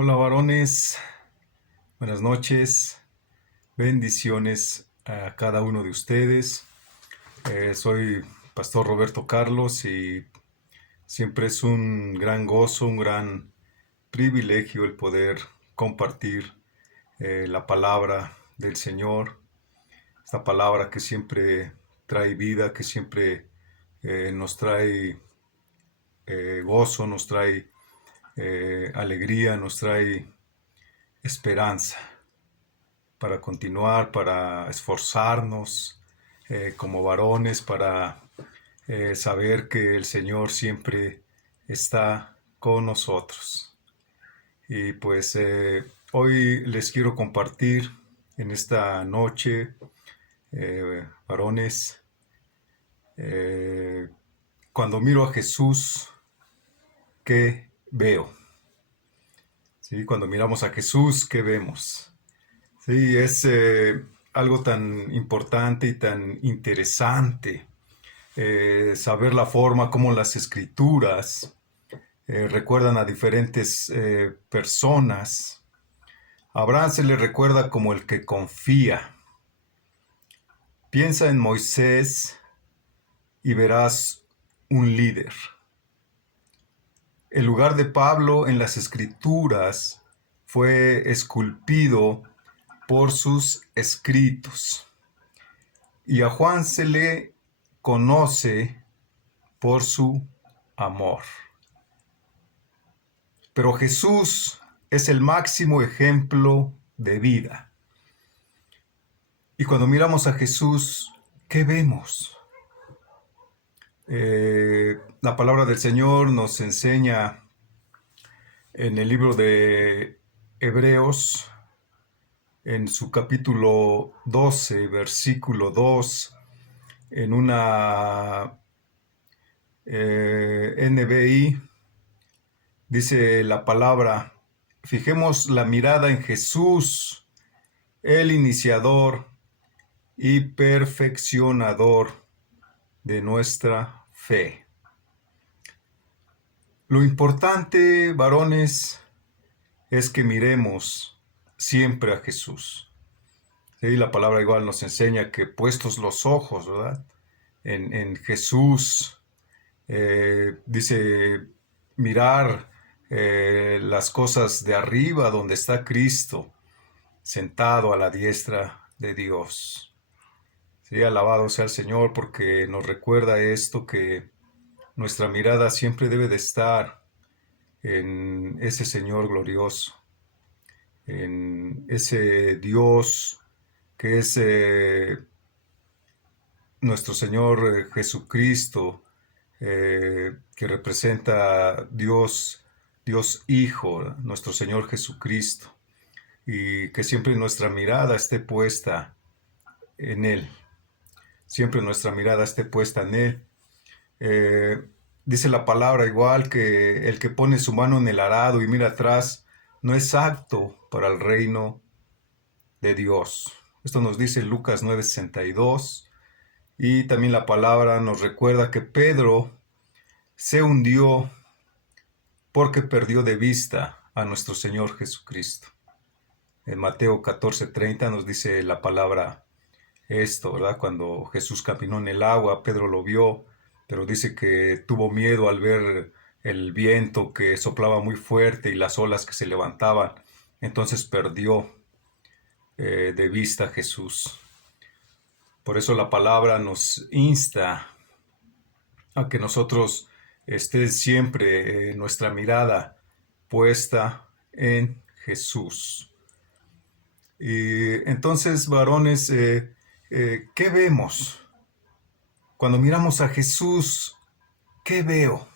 Hola varones, buenas noches, bendiciones a cada uno de ustedes. Soy Pastor Roberto Carlos y siempre es un gran gozo, un gran privilegio el poder compartir la palabra del Señor, esta palabra que siempre trae vida, que siempre nos trae gozo, nos trae alegría, nos trae esperanza para continuar, para esforzarnos como varones, para saber que el Señor siempre está con nosotros. Y pues hoy les quiero compartir en esta noche, varones, eh, cuando miro a Jesús, ¿qué veo? ¿Sí? Cuando miramos a Jesús, ¿qué vemos? Sí, es algo tan importante y tan interesante saber la forma como las escrituras recuerdan a diferentes personas. A Abraham se le recuerda como el que confía. Piensa en Moisés y verás un líder. El lugar de Pablo en las escrituras fue esculpido por sus escritos. Y a Juan se le conoce por su amor. Pero Jesús es el máximo ejemplo de vida. Y cuando miramos a Jesús, ¿qué vemos? La palabra del Señor nos enseña en el libro de Hebreos, en su capítulo 12, versículo 2, en una NBI, dice la palabra: fijemos la mirada en Jesús, el iniciador y perfeccionador de nuestra fe. Lo importante, varones, es que miremos siempre a Jesús. Sí, la palabra igual nos enseña que puestos los ojos, ¿verdad? En Jesús, dice mirar las cosas de arriba donde está Cristo, sentado a la diestra de Dios. Sí, alabado sea el Señor porque nos recuerda esto, que nuestra mirada siempre debe de estar en ese Señor glorioso, en ese Dios que es nuestro Señor Jesucristo, que representa a Dios, Dios Hijo, nuestro Señor Jesucristo, y que siempre nuestra mirada esté puesta en Él, siempre nuestra mirada esté puesta en Él. Eh, Dice la palabra igual que el que pone su mano en el arado y mira atrás no es apto para el reino de Dios. Esto nos dice Lucas 9:62, y también la palabra nos recuerda que Pedro se hundió porque perdió de vista a nuestro Señor Jesucristo. En Mateo 14:30 nos dice la palabra esto, ¿verdad? Cuando Jesús caminó en el agua, Pedro lo vio, pero dice que tuvo miedo al ver el viento que soplaba muy fuerte y las olas que se levantaban. Entonces perdió de vista a Jesús. Por eso la palabra nos insta a que nosotros esté siempre nuestra mirada puesta en Jesús. Y entonces, varones, ¿qué vemos? Cuando miramos a Jesús, ¿qué veo?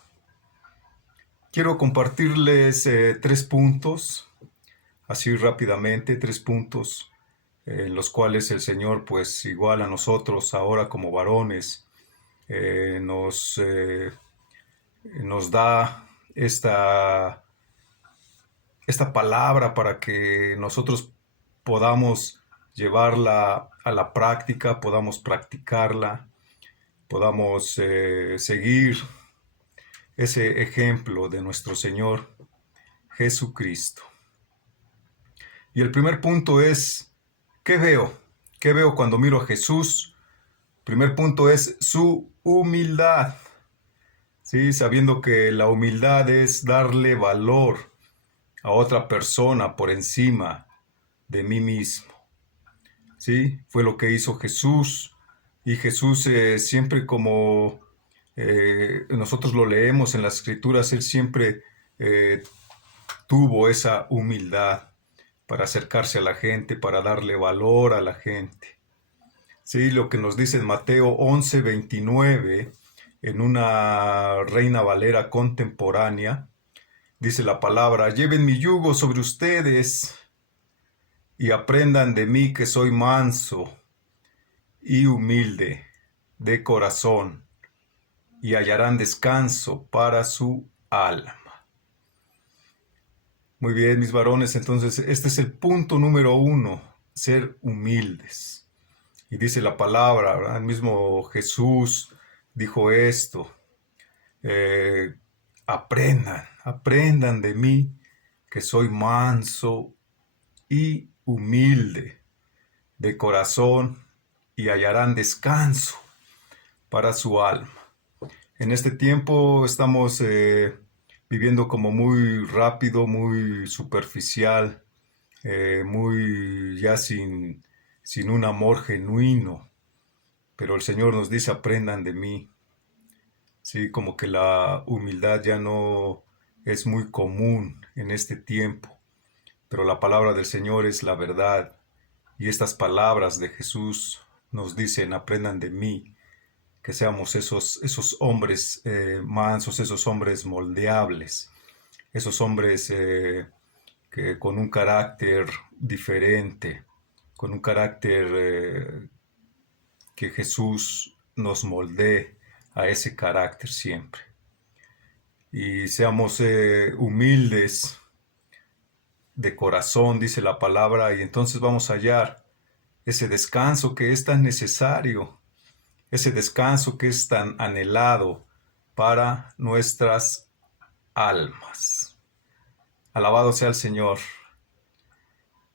Quiero compartirles 3 puntos, así rápidamente, 3 puntos en los cuales el Señor, pues igual a nosotros ahora como varones, nos da esta palabra para que nosotros podamos llevarla a la práctica, podamos practicarla, podamos seguir ese ejemplo de nuestro Señor Jesucristo. Y el primer punto es, ¿qué veo? ¿Qué veo cuando miro a Jesús? Primer punto es su humildad, ¿sí? Sabiendo que la humildad es darle valor a otra persona por encima de mí mismo, ¿sí? Fue lo que hizo Jesús. Y Jesús siempre como nosotros lo leemos en las Escrituras, Él siempre eh, tuvo esa humildad para acercarse a la gente, para darle valor a la gente. Sí, lo que nos dice en Mateo 11:29, en una Reina Valera contemporánea, dice la palabra, lleven mi yugo sobre ustedes y aprendan de mí que soy manso y humilde de corazón, y hallarán descanso para su alma. Muy bien, mis varones, entonces este es el punto número uno, ser humildes. Y dice la palabra, ¿verdad? El mismo Jesús dijo esto, eh, aprendan de mí, que soy manso y humilde de corazón, y hallarán descanso para su alma. En este tiempo estamos viviendo como muy rápido, muy superficial, muy ya sin un amor genuino. Pero el Señor nos dice, aprendan de mí. Sí, como que la humildad ya no es muy común en este tiempo, pero la palabra del Señor es la verdad. Y estas palabras de Jesús nos dicen, aprendan de mí, que seamos esos hombres mansos, esos hombres moldeables, esos hombres que con un carácter diferente, con un carácter que Jesús nos moldee a ese carácter siempre. Y seamos humildes de corazón, dice la palabra, y entonces vamos a hallar ese descanso que es tan necesario, ese descanso que es tan anhelado para nuestras almas. Alabado sea el Señor.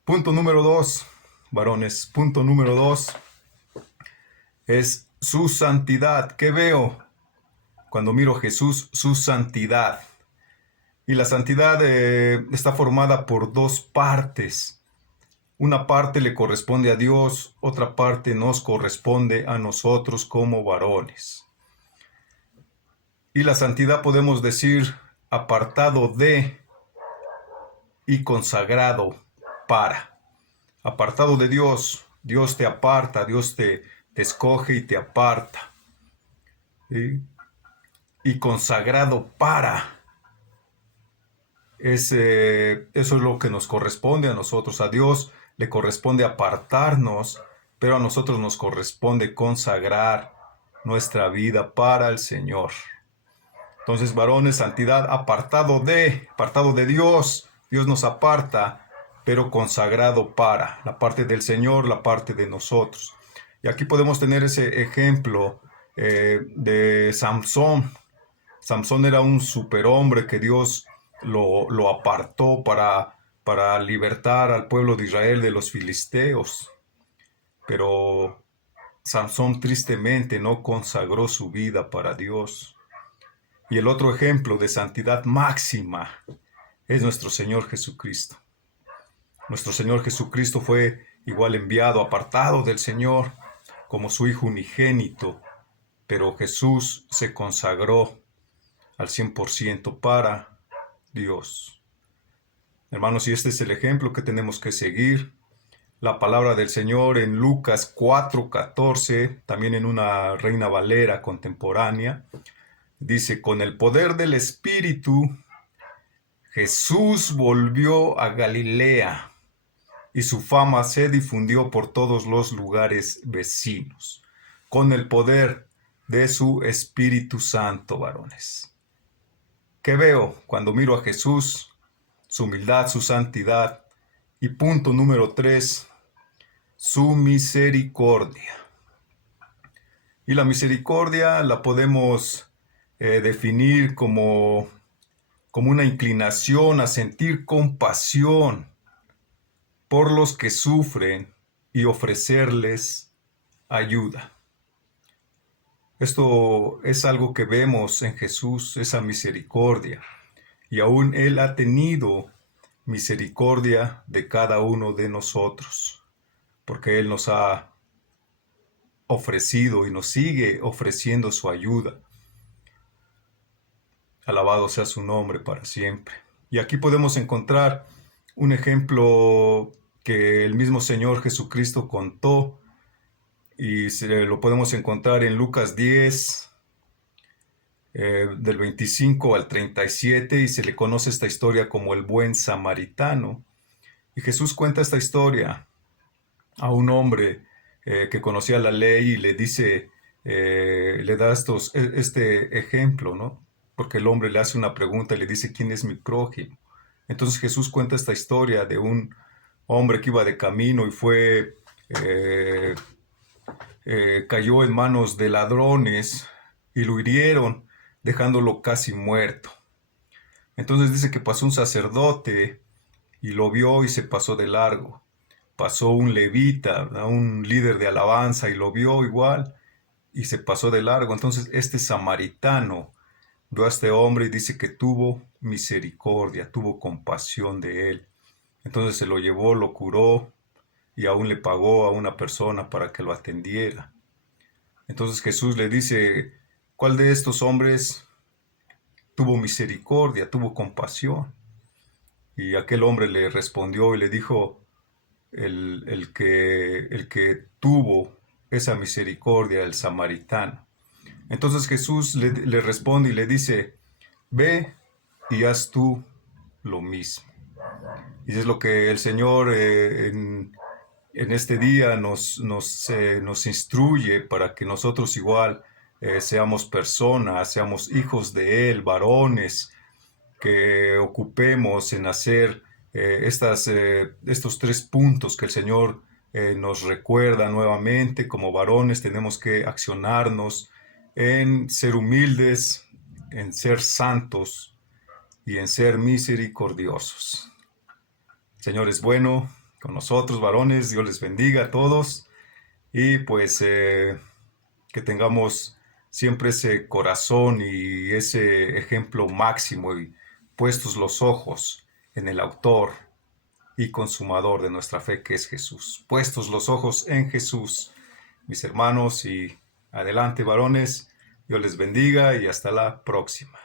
Punto número 2, varones, punto número 2 es su santidad. ¿Qué veo cuando miro a Jesús? Su santidad. Y la santidad está formada por dos partes. Una parte le corresponde a Dios, otra parte nos corresponde a nosotros como varones. Y la santidad podemos decir apartado de y consagrado para. Apartado de Dios, Dios te aparta, Dios te escoge y te aparta. ¿Sí? Y consagrado para. Eso es lo que nos corresponde a nosotros. A Dios le corresponde apartarnos, pero a nosotros nos corresponde consagrar nuestra vida para el Señor. Entonces, varones, santidad, apartado de Dios. Dios nos aparta, pero consagrado para la parte del Señor, la parte de nosotros. Y aquí podemos tener ese ejemplo de Samson. Samson era un superhombre que Dios lo apartó para libertar al pueblo de Israel de los filisteos. Pero Samson tristemente no consagró su vida para Dios. Y el otro ejemplo de santidad máxima es nuestro Señor Jesucristo. Nuestro Señor Jesucristo fue igual enviado, apartado del Señor, como su Hijo unigénito, pero Jesús se consagró al 100% para Dios. Hermanos, y este es el ejemplo que tenemos que seguir. La palabra del Señor en Lucas 4:14, también en una Reina Valera contemporánea, dice, con el poder del Espíritu, Jesús volvió a Galilea y su fama se difundió por todos los lugares vecinos, con el poder de su Espíritu Santo, varones. ¿Qué veo cuando miro a Jesús? Su humildad, su santidad. Y punto número 3, su misericordia. Y la misericordia la podemos definir como una inclinación a sentir compasión por los que sufren y ofrecerles ayuda. Esto es algo que vemos en Jesús, esa misericordia. Y aún Él ha tenido misericordia de cada uno de nosotros, porque Él nos ha ofrecido y nos sigue ofreciendo su ayuda. Alabado sea su nombre para siempre. Y aquí podemos encontrar un ejemplo que el mismo Señor Jesucristo contó, y lo podemos encontrar en Lucas 10, del 25 al 37, y se le conoce esta historia como el buen samaritano. Y Jesús cuenta esta historia a un hombre que conocía la ley, y le dice, le da este ejemplo, ¿no? Porque el hombre le hace una pregunta y le dice, ¿quién es mi prójimo? Entonces Jesús cuenta esta historia de un hombre que iba de camino y eh, cayó en manos de ladrones y lo hirieron, dejándolo casi muerto. Entonces dice que pasó un sacerdote y lo vio y se pasó de largo. Pasó un levita, un líder de alabanza, y lo vio igual y se pasó de largo. Entonces este samaritano vio a este hombre y dice que tuvo misericordia, tuvo compasión de él. Entonces se lo llevó, lo curó y aún le pagó a una persona para que lo atendiera. Entonces Jesús le dice, ¿cuál de estos hombres tuvo misericordia, tuvo compasión? Y aquel hombre le respondió y le dijo, el que tuvo esa misericordia, el samaritano. Entonces Jesús le responde y le dice, ve y haz tú lo mismo. Y es lo que el Señor en este día nos instruye para que nosotros igual seamos personas, seamos hijos de Él, varones, que ocupemos en hacer estos 3 puntos que el Señor nos recuerda nuevamente. Como varones tenemos que accionarnos en ser humildes, en ser santos y en ser misericordiosos. El Señor es bueno con nosotros, varones. Dios les bendiga a todos. Y pues que tengamos siempre ese corazón y ese ejemplo máximo, y puestos los ojos en el autor y consumador de nuestra fe, que es Jesús. Puestos los ojos en Jesús, mis hermanos, y adelante, varones. Dios les bendiga y hasta la próxima.